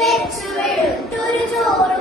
വെച്ചു വെളുത്തൊരു ചോറും